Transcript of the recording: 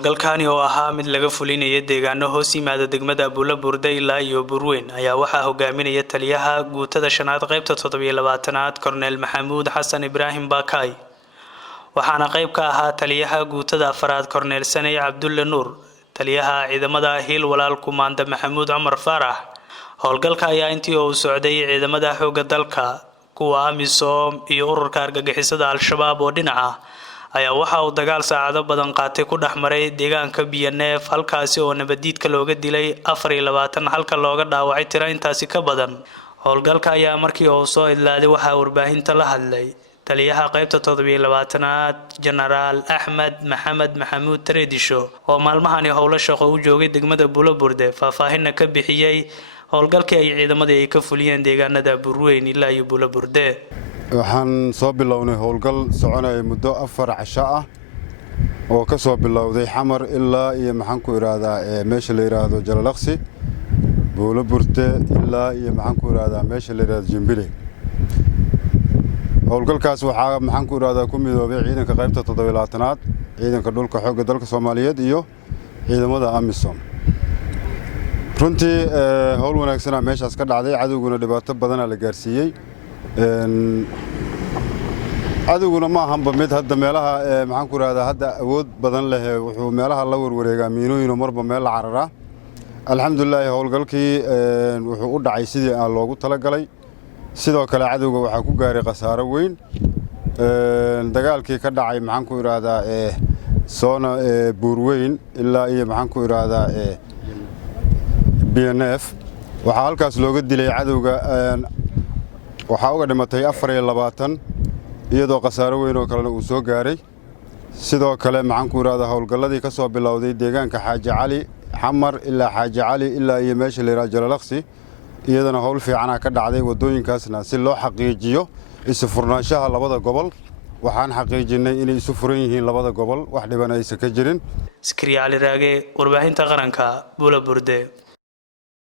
howlgalkaani oo ahaa mid laga fulinayay deegaano hoos yimaada degmada Buulaburda ilaa iyo Burweyn ayaa waxaa hogaaminaya taliyaha guutada shanaad qaybta 27aad Korneel Maxamuud Xasan Ibraahim Baakay waxaana qayb ka ahaa taliyaha guutada afraad Korneel Sanay Cabdulle Nuur taliyaha ciidamada Hiil Walaal Kumaanda Maxamuud Cumar Faarax howlgalka ayaa intii uu socday ciidamada xoogga dalka kuwa AMISOM iyo ururka argagixisada Al-Shabaab oo dhinaca ayaa waxa uu dagaal saacado badan qaatay ku dhaxmaray deegaanka BNF halkaasi oo nabadiidka looga dilay 24 halka looga dhaawacay tiro intaasi ka badan howlgalka ayaa markii uu soo idlaaday waxa warbaahinta la hadlay taliyaha qaybta 27aad Generaal Axmed Maxamed Maxamuud Tareedisho oo maalmahani howlo shaqo u joogay degmada Buulaburda faahfaahin ka bixiyay howlgalkii ay ciidamada ay ka fuliyeen deegaanada Burweyn ilaa iyo Buulaburda waxaan soo bilownay howlgal soconay muddo 4 casho ah oo ka soo bilowday xamar ilaa iyo maxaan ku iraadaa meesha la yiraahdo Jalalaqsi Buulaburda ilaa iyo maxaan ku iraadaa meesha la yiraahdo Jimbile howlgalkaas waxaa maxaan ku iraadaa ku midoobay ciidanka qaybta 27aad ciidanka dhulka xoogga dalka Soomaaliyeed iyo ciidamada AMISOM runtii howl wanaagsan ah meeshaas ka dhacday cadawguna dhibaato badan la gaarsiiyay cadawguna ma ahanba mid hadda meelaha maxaan ku iraadaa hadda awood badan leh wuxuu meelaha la warwareegaa miinooyin marba meel la cararaa alxamdulillah howlgalkii wuxuu u dhacay sidii aan loogu talagalay sidoo kale cadawga waxa ku gaaray khasaaro weyn dagaalkii ka dhacay maxaan ku iraadaa soona Burweyn ilaa iyo maxaan ku iraadaa BNF waxa halkaas looga dilay cadawga waxa uga dhimatay 24 iyadoo khasaaro weyn oo kale uu soo gaaray sidoo kale maxaan ku iraadaa howlgalladii ka soo bilowday deegaanka Xaaji Cali Xamar ilaa Xaaji Cali ilaa iyo meesha la yiraahdo Jalalaqsi iyadana howl fiican ka dhacday wadooyinkaasna si loo xaqiijiyo isu furnaanshaha labada gobol waxaan xaqiijinay inay isu furan yihiin labada gobol wax dhiban aysan ka jirin Iskriya Ali Raage warbaahinta qaranka Buulaburda